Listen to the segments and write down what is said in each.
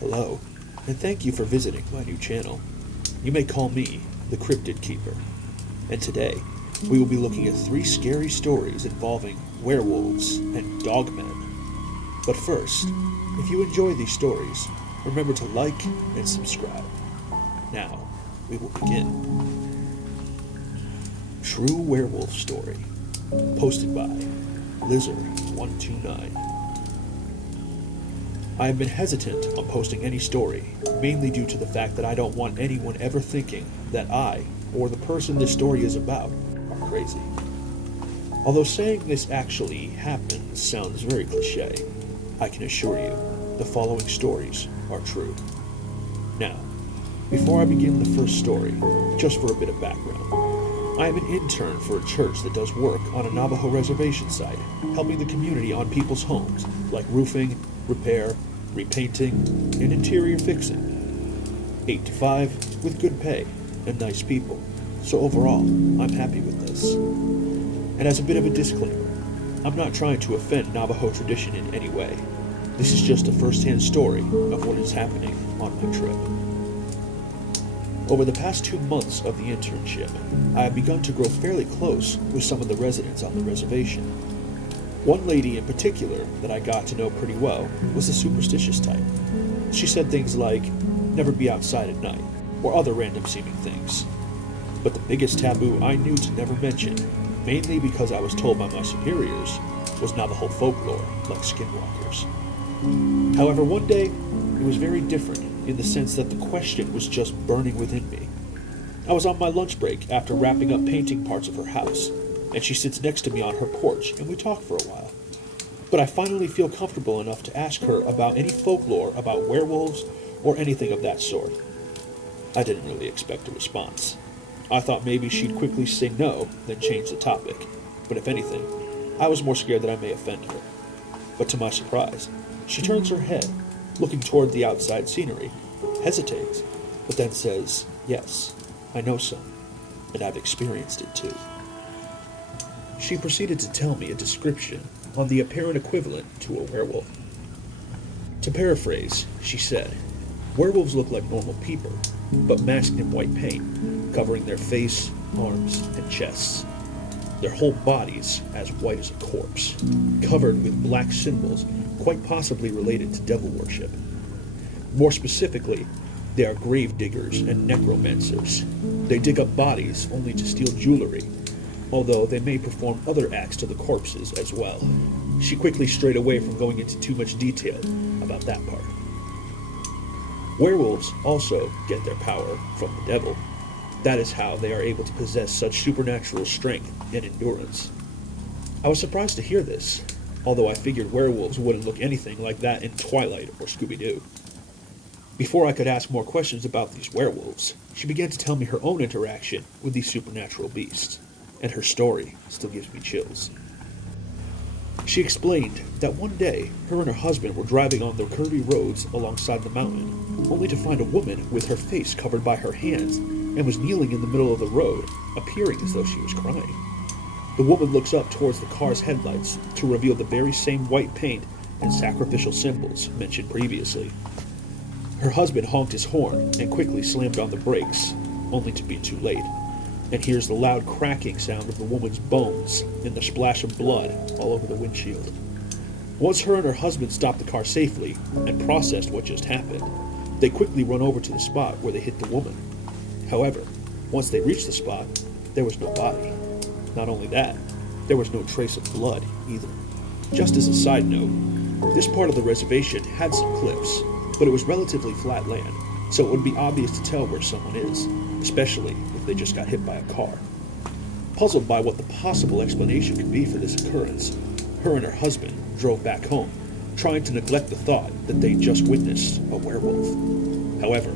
Hello, and thank you for visiting my new channel. You may call me the Cryptid Keeper, and today we will be looking at 3 scary stories involving werewolves and dogmen. But first, if you enjoy these stories, remember to like and subscribe. Now, we will begin. True Werewolf Story, posted by Lizard129. I have been hesitant on posting any story, mainly due to the fact that I don't want anyone ever thinking that I, or the person this story is about, are crazy. Although saying this actually happens sounds very cliche, I can assure you, the following stories are true. Now, before I begin the first story, just for a bit of background, I am an intern for a church that does work on a Navajo reservation site, helping the community on people's homes, like roofing, repair, repainting, and interior fixing. 8 to 5, with good pay, and nice people. So overall, I'm happy with this. And as a bit of a disclaimer, I'm not trying to offend Navajo tradition in any way. This is just a first-hand story of what is happening on my trip. Over the past 2 months of the internship, I have begun to grow fairly close with some of the residents on the reservation. One lady in particular that I got to know pretty well was the superstitious type. She said things like, never be outside at night, or other random seeming things. But the biggest taboo I knew to never mention, mainly because I was told by my superiors, was Navajo folklore, like skinwalkers. However, one day, it was very different in the sense that the question was just burning within me. I was on my lunch break after wrapping up painting parts of her house, and she sits next to me on her porch, and we talk for a while. But I finally feel comfortable enough to ask her about any folklore about werewolves or anything of that sort. I didn't really expect a response. I thought maybe she'd quickly say no, then change the topic. But if anything, I was more scared that I may offend her. But to my surprise, she turns her head, looking toward the outside scenery, hesitates, but then says, yes, I know some, and I've experienced it too. She proceeded to tell me a description on the apparent equivalent to a werewolf. To paraphrase, she said, werewolves look like normal people, but masked in white paint, covering their face, arms, and chests. Their whole bodies as white as a corpse, covered with black symbols quite possibly related to devil worship. More specifically, they are grave diggers and necromancers. They dig up bodies only to steal jewelry, although they may perform other acts to the corpses as well. She quickly strayed away from going into too much detail about that part. Werewolves also get their power from the devil. That is how they are able to possess such supernatural strength and endurance. I was surprised to hear this, although I figured werewolves wouldn't look anything like that in Twilight or Scooby-Doo. Before I could ask more questions about these werewolves, she began to tell me her own interaction with these supernatural beasts, and her story still gives me chills. She explained that one day, her and her husband were driving on the curvy roads alongside the mountain, only to find a woman with her face covered by her hands and was kneeling in the middle of the road, appearing as though she was crying. The woman looks up towards the car's headlights to reveal the very same white paint and sacrificial symbols mentioned previously. Her husband honked his horn and quickly slammed on the brakes, only to be too late, and hears the loud cracking sound of the woman's bones and the splash of blood all over the windshield. Once her and her husband stopped the car safely and processed what just happened, they quickly run over to the spot where they hit the woman. However, once they reached the spot, there was no body. Not only that, there was no trace of blood either. Just as a side note, this part of the reservation had some cliffs, but it was relatively flat land, so it would be obvious to tell where someone is, especially if they just got hit by a car. Puzzled by what the possible explanation could be for this occurrence, her and her husband drove back home, trying to neglect the thought that they just witnessed a werewolf. However,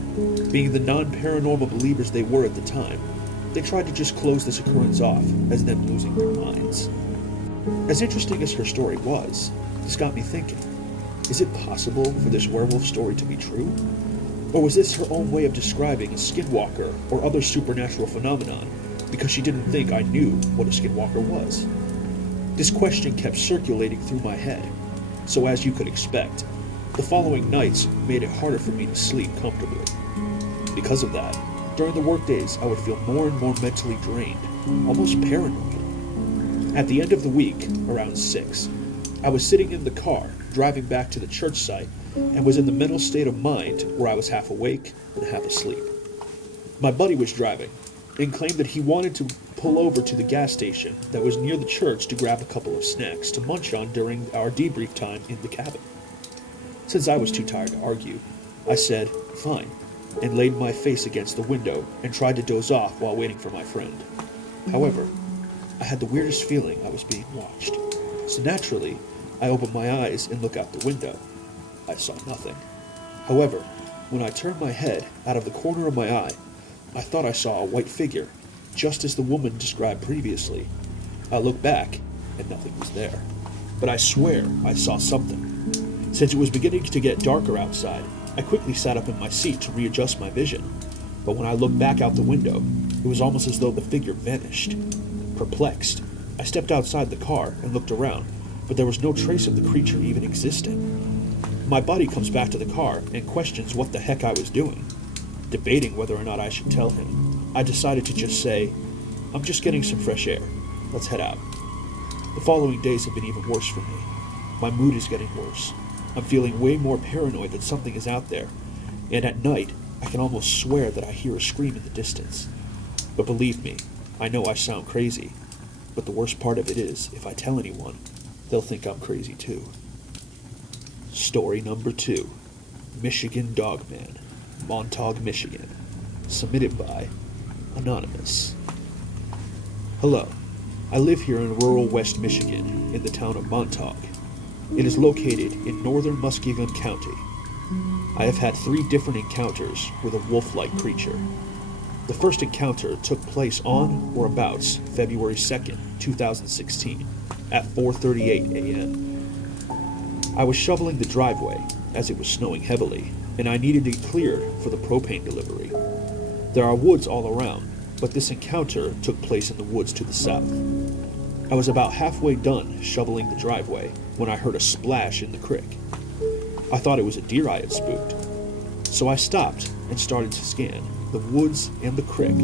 being the non-paranormal believers they were at the time, they tried to just close this occurrence off as them losing their minds. As interesting as her story was, this got me thinking, is it possible for this werewolf story to be true? Or was this her own way of describing a skinwalker or other supernatural phenomenon because she didn't think I knew what a skinwalker was? This question kept circulating through my head, so as you could expect, The following nights made it harder for me to sleep comfortably. Because of that, during the workdays I would feel more and more mentally drained, almost paranoid. At the end of the week, around 6, I was sitting in the car, driving back to the church site, and was in the mental state of mind where I was half awake and half asleep. My buddy was driving, and claimed that he wanted to pull over to the gas station that was near the church to grab a couple of snacks to munch on during our debrief time in the cabin. Since I was too tired to argue, I said, "Fine," and laid my face against the window and tried to doze off while waiting for my friend. However, I had the weirdest feeling I was being watched, so naturally, I opened my eyes and looked out the window. I saw nothing. However, when I turned my head out of the corner of my eye, I thought I saw a white figure, just as the woman described previously. I looked back, and nothing was there. But I swear I saw something. Since it was beginning to get darker outside, I quickly sat up in my seat to readjust my vision. But when I looked back out the window, it was almost as though the figure vanished. Perplexed, I stepped outside the car and looked around, but there was no trace of the creature even existing. My buddy comes back to the car and questions what the heck I was doing. Debating whether or not I should tell him, I decided to just say, "I'm just getting some fresh air. Let's head out." The following days have been even worse for me. My mood is getting worse. I'm feeling way more paranoid that something is out there, and at night, I can almost swear that I hear a scream in the distance. But believe me, I know I sound crazy, but the worst part of it is, if I tell anyone, they'll think I'm crazy too. Story number 2, Michigan Dogman, Montauk, Michigan. Submitted by Anonymous. Hello, I live here in rural West Michigan, in the town of Montauk. It is located in northern Muskegon County. I have had 3 different encounters with a wolf-like creature. The first encounter took place on or about February 2nd, 2016, at 4:38 a.m. I was shoveling the driveway, as it was snowing heavily, and I needed it cleared for the propane delivery. There are woods all around, but this encounter took place in the woods to the south. I was about halfway done shoveling the driveway when I heard a splash in the creek. I thought it was a deer I had spooked, so I stopped and started to scan the woods and the creek.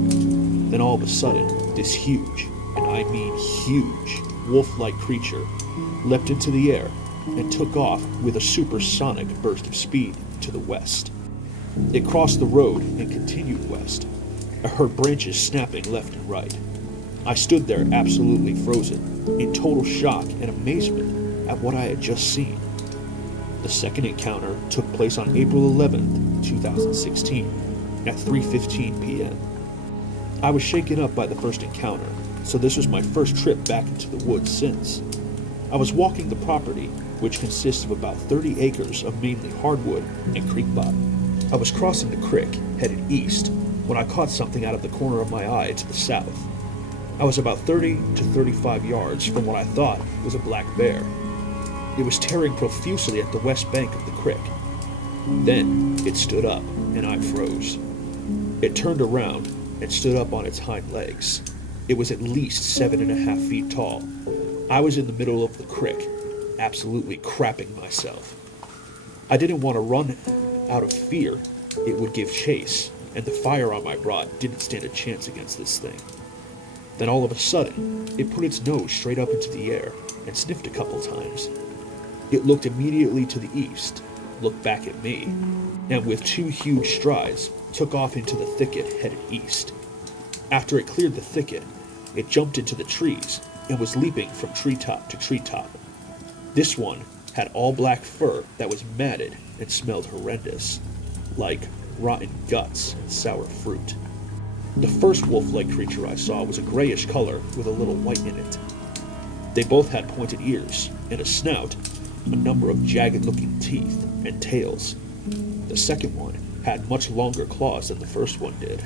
Then all of a sudden, this huge, and I mean huge, wolf-like creature leapt into the air and took off with a supersonic burst of speed to the west. It crossed the road and continued west. I heard branches snapping left and right. I stood there absolutely frozen, in total shock and amazement at what I had just seen. The second encounter took place on April 11th, 2016, at 3:15 p.m. I was shaken up by the first encounter, so this was my first trip back into the woods since. I was walking the property, which consists of about 30 acres of mainly hardwood and creek bottom. I was crossing the creek, headed east, when I caught something out of the corner of my eye to the south. I was about 30 to 35 yards from what I thought was a black bear. It was tearing profusely at the west bank of the creek. Then it stood up, and I froze. It turned around and stood up on its hind legs. It was at least 7.5 feet tall. I was in the middle of the creek, absolutely crapping myself. I didn't want to run out of fear it would give chase, and the firearm I brought didn't stand a chance against this thing. Then all of a sudden, it put its nose straight up into the air and sniffed a couple times. It looked immediately to the east, looked back at me, and with 2 huge strides, took off into the thicket headed east. After it cleared the thicket, it jumped into the trees and was leaping from treetop to treetop. This one had all black fur that was matted and smelled horrendous, like rotten guts and sour fruit. The first wolf-like creature I saw was a grayish color with a little white in it. They both had pointed ears and a snout, a number of jagged-looking teeth and tails. The second one had much longer claws than the first one did.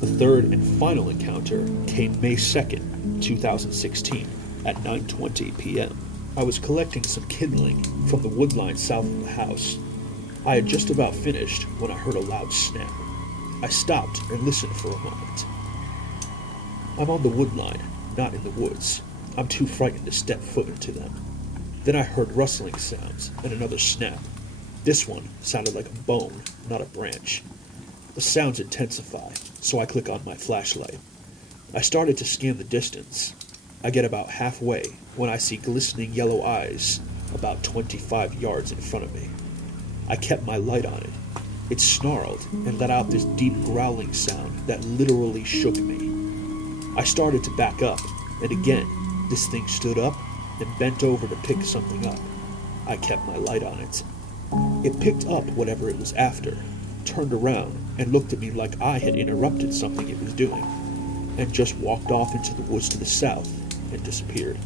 The third and final encounter came May 2nd, 2016, at 9:20 p.m. I was collecting some kindling from the woodline south of the house. I had just about finished when I heard a loud snap. I stopped and listened for a moment. I'm on the woodline, not in the woods. I'm too frightened to step foot into them. Then I heard rustling sounds and another snap. This one sounded like a bone, not a branch. The sounds intensify, so I click on my flashlight. I started to scan the distance. I get about halfway when I see glistening yellow eyes about 25 yards in front of me. I kept my light on it. It snarled and let out this deep growling sound that literally shook me. I started to back up, and again, this thing stood up and bent over to pick something up. I kept my light on it. It picked up whatever it was after, turned around, and looked at me like I had interrupted something it was doing, and just walked off into the woods to the south and disappeared.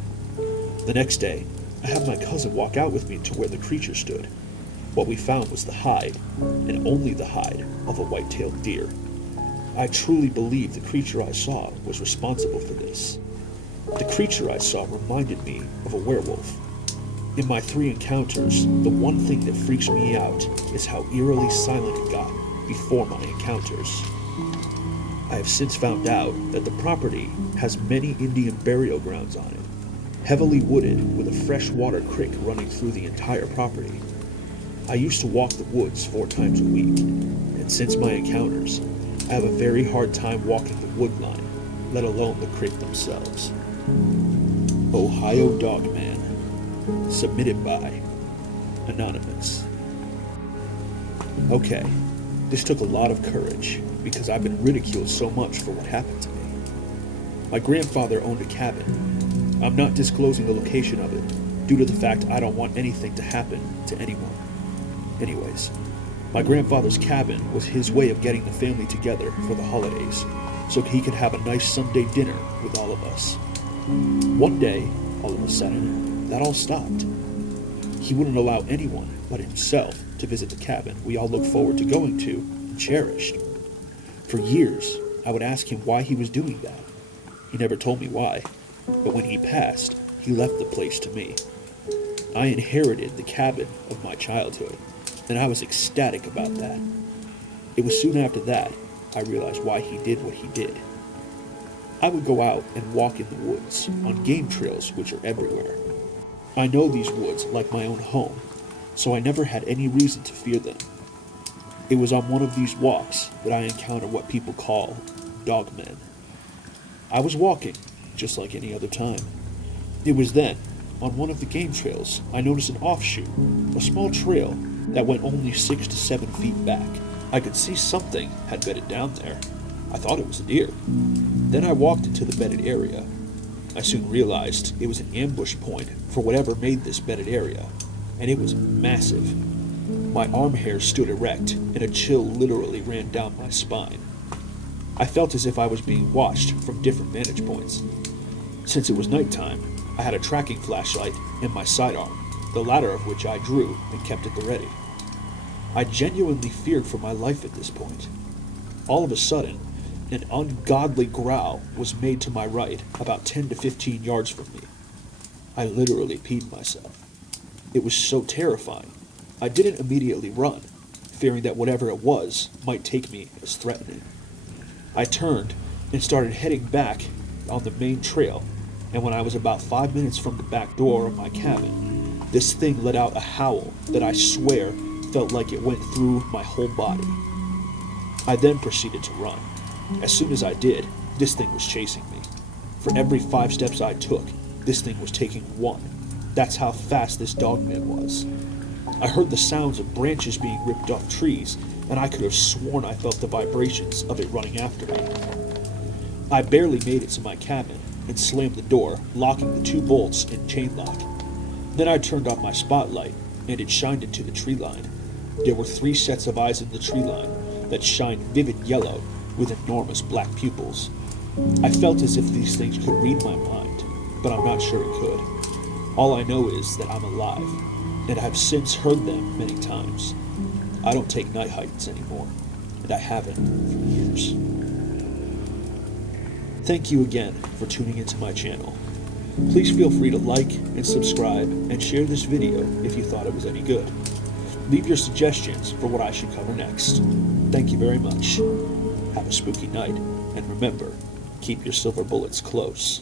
The next day, I had my cousin walk out with me to where the creature stood. What we found was the hide, and only the hide, of a white-tailed deer. I truly believe the creature I saw was responsible for this. The creature I saw reminded me of a werewolf. In my 3 encounters, the one thing that freaks me out is how eerily silent it got before my encounters. I have since found out that the property has many Indian burial grounds on it, heavily wooded with a freshwater creek running through the entire property. I used to walk the woods 4 times a week, and since my encounters, I have a very hard time walking the wood line, let alone the creek themselves. Ohio Dogman. Submitted by Anonymous. Okay, this took a lot of courage because I've been ridiculed so much for what happened to me. My grandfather owned a cabin. I'm not disclosing the location of it due to the fact I don't want anything to happen to anyone. Anyways, my grandfather's cabin was his way of getting the family together for the holidays so he could have a nice Sunday dinner with all of us. One day, all of a sudden, that all stopped. He wouldn't allow anyone but himself to visit the cabin we all looked forward to going to and cherished. For years, I would ask him why he was doing that. He never told me why, but when he passed, he left the place to me. I inherited the cabin of my childhood, and I was ecstatic about that. It was soon after that I realized why he did what he did. I would go out and walk in the woods, on game trails which are everywhere. I know these woods like my own home, so I never had any reason to fear them. It was on one of these walks that I encountered what people call dogmen. I was walking, just like any other time. It was then, on one of the game trails, I noticed an offshoot, a small trail that went only 6 to 7 feet back. I could see something had bedded down there. I thought it was a deer. Then I walked into the bedded area. I soon realized it was an ambush point for whatever made this bedded area, and it was massive. My arm hairs stood erect, and a chill literally ran down my spine. I felt as if I was being watched from different vantage points. Since it was nighttime, I had a tracking flashlight in my sidearm, the latter of which I drew and kept at the ready. I genuinely feared for my life at this point. All of a sudden, an ungodly growl was made to my right, about 10 to 15 yards from me. I literally peed myself. It was so terrifying. I didn't immediately run, fearing that whatever it was might take me as threatening. I turned and started heading back on the main trail, and when I was about 5 minutes from the back door of my cabin, this thing let out a howl that I swear felt like it went through my whole body. I then proceeded to run. As soon as I did, this thing was chasing me. For every 5 steps I took, this thing was taking 1. That's how fast this dogman was. I heard the sounds of branches being ripped off trees, and I could have sworn I felt the vibrations of it running after me. I barely made it to my cabin and slammed the door, locking the 2 bolts in chain lock. Then I turned on my spotlight, and it shined into the tree line. There were 3 sets of eyes in the tree line that shined vivid yellow with enormous black pupils. I felt as if these things could read my mind, but I'm not sure it could. All I know is that I'm alive, and I have since heard them many times. I don't take night hikes anymore, and I haven't for years. Thank you again for tuning into my channel. Please feel free to like and subscribe and share this video if you thought it was any good. Leave your suggestions for what I should cover next. Thank you very much. Have a spooky night, and remember, keep your silver bullets close.